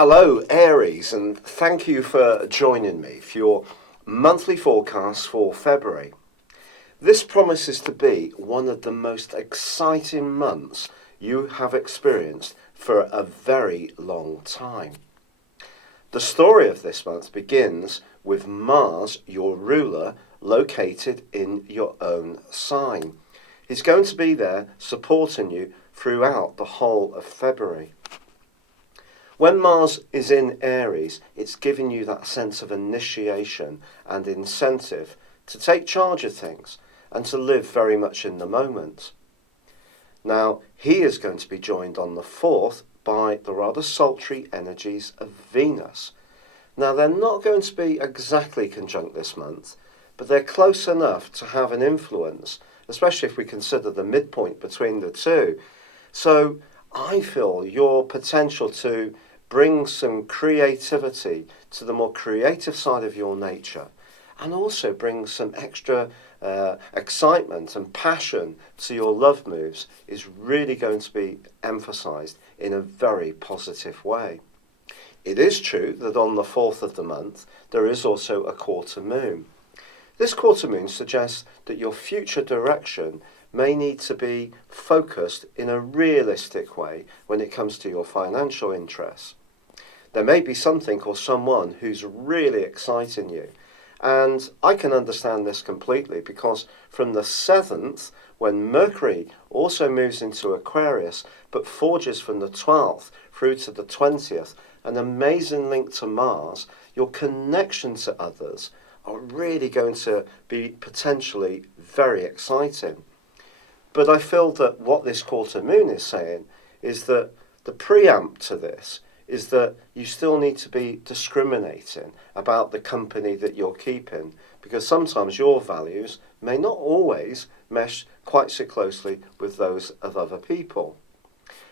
Hello Aries, and thank you for joining me for your monthly forecast for February. This promises to be one of the most exciting months you have experienced for a very long time. The story of this month begins with Mars, your ruler, located in your own sign. He's going to be there supporting you throughout the whole of February. When Mars is in Aries, it's giving you that sense of initiation and incentive to take charge of things and to live very much in the moment. Now, he is going to be joined on the 4th by the rather sultry energies of Venus. Now, they're not going to be exactly conjunct this month, but they're close enough to have an influence, especially if we consider the midpoint between the two. So I feel your potential to bring some creativity to the more creative side of your nature, and also bring some extra excitement and passion to your love moves is really going to be emphasised in a very positive way. It is true that on the 4th of the month there is also a quarter moon. This quarter moon suggests that your future direction may need to be focused in a realistic way when it comes to your financial interests. There may be something or someone who's really exciting you, and I can understand this completely because from the 7th, when Mercury also moves into Aquarius but forges from the 12th through to the 20th, an amazing link to Mars, your connection to others are really going to be potentially very exciting. But I feel that what this quarter moon is saying is that the preamp to this is that you still need to be discriminating about the company that you're keeping, because sometimes your values may not always mesh quite so closely with those of other people.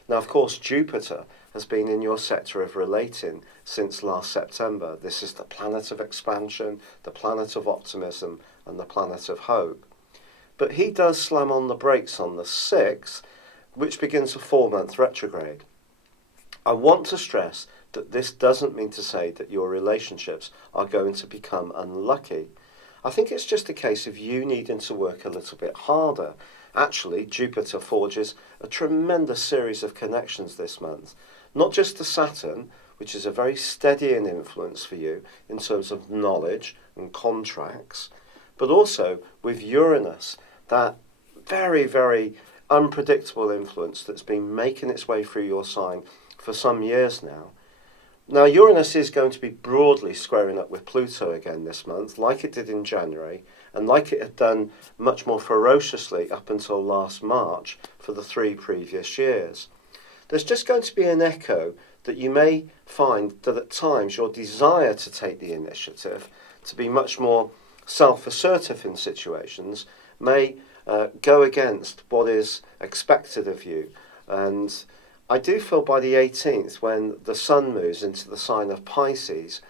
Now, of course, Jupiter has been in your sector of relating since last September. This is the planet of expansion, the planet of optimism, and the planet of hope. But he does slam on the brakes on the 6th, which begins a 4-month retrograde. I want to stress that this doesn't mean to say that your relationships are going to become unlucky. I think it's just a case of you needing to work a little bit harder. Actually, Jupiter forges a tremendous series of connections this month, not just to Saturn, which is a very steadying influence for you in terms of knowledge and contracts, but also with Uranus, that very, very unpredictable influence that's been making its way through your sign for some years now. Now, Uranus is going to be broadly squaring up with Pluto again this month, like it did in January, and like it had done much more ferociously up until last March for the 3 previous years. There's just going to be an echo that you may find that at times your desire to take the initiative, to be much more self-assertive in situations, may go against what is expected of you. And I do feel by the 18th, when the Sun moves into the sign of Pisces,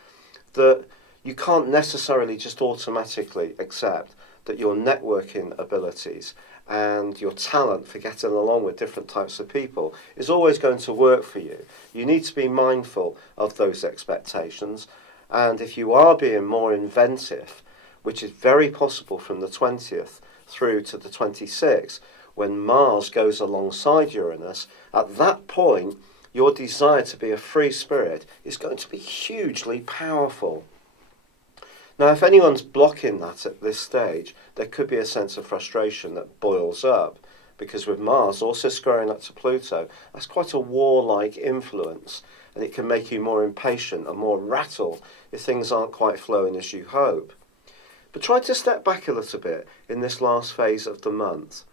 that you can't necessarily just automatically accept that your networking abilities and your talent for getting along with different types of people is always going to work for you. You need to be mindful of those expectations, and if you are being more inventive, which is very possible from the 20th through to the 26th, when Mars goes alongside Uranus, at that point, your desire to be a free spirit is going to be hugely powerful. Now, if anyone's blocking that at this stage, there could be a sense of frustration that boils up, because with Mars also squaring up to Pluto, that's quite a warlike influence, and it can make you more impatient and more rattled if things aren't quite flowing as you hope. But try to step back a little bit in this last phase of the month,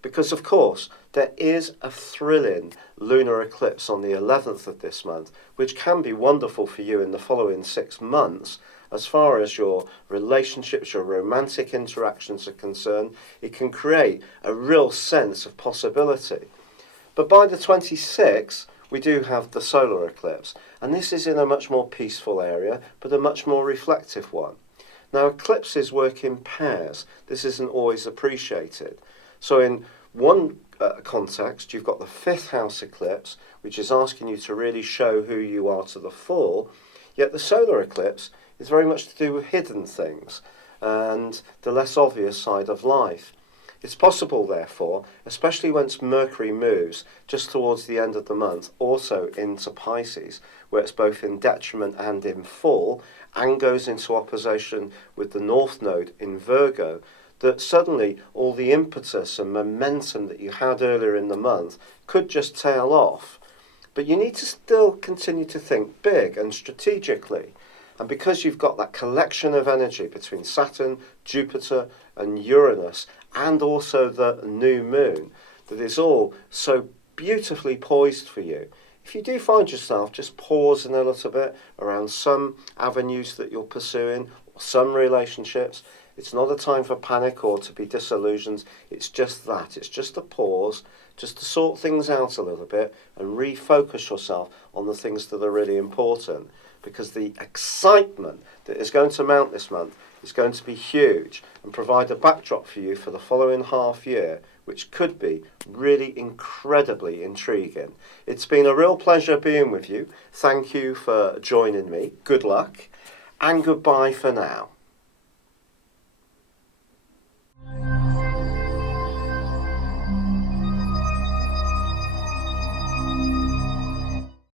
because of course there is a thrilling lunar eclipse on the 11th of this month, which can be wonderful for you in the following 6 months as far as your relationships, your romantic interactions are concerned. It can create a real sense of possibility. But by the 26th, we do have the solar eclipse, and this is in a much more peaceful area, but a much more reflective one. Now, eclipses work in pairs. This isn't always appreciated. So in one context, you've got the 5th house eclipse, which is asking you to really show who you are to the full, yet the solar eclipse is very much to do with hidden things and the less obvious side of life. It's possible, therefore, especially once Mercury moves just towards the end of the month, also into Pisces, where it's both in detriment and in full, and goes into opposition with the North Node in Virgo, that suddenly all the impetus and momentum that you had earlier in the month could just tail off. But you need to still continue to think big and strategically. And because you've got that collection of energy between Saturn, Jupiter and Uranus, and also the new moon, that is all so beautifully poised for you. If you do find yourself just pausing a little bit around some avenues that you're pursuing, or some relationships, it's not a time for panic or to be disillusioned. It's just that. It's just a pause, just to sort things out a little bit and refocus yourself on the things that are really important. Because the excitement that is going to mount this month is going to be huge and provide a backdrop for you for the following half year, which could be really incredibly intriguing. It's been a real pleasure being with you. Thank you for joining me. Good luck and goodbye for now.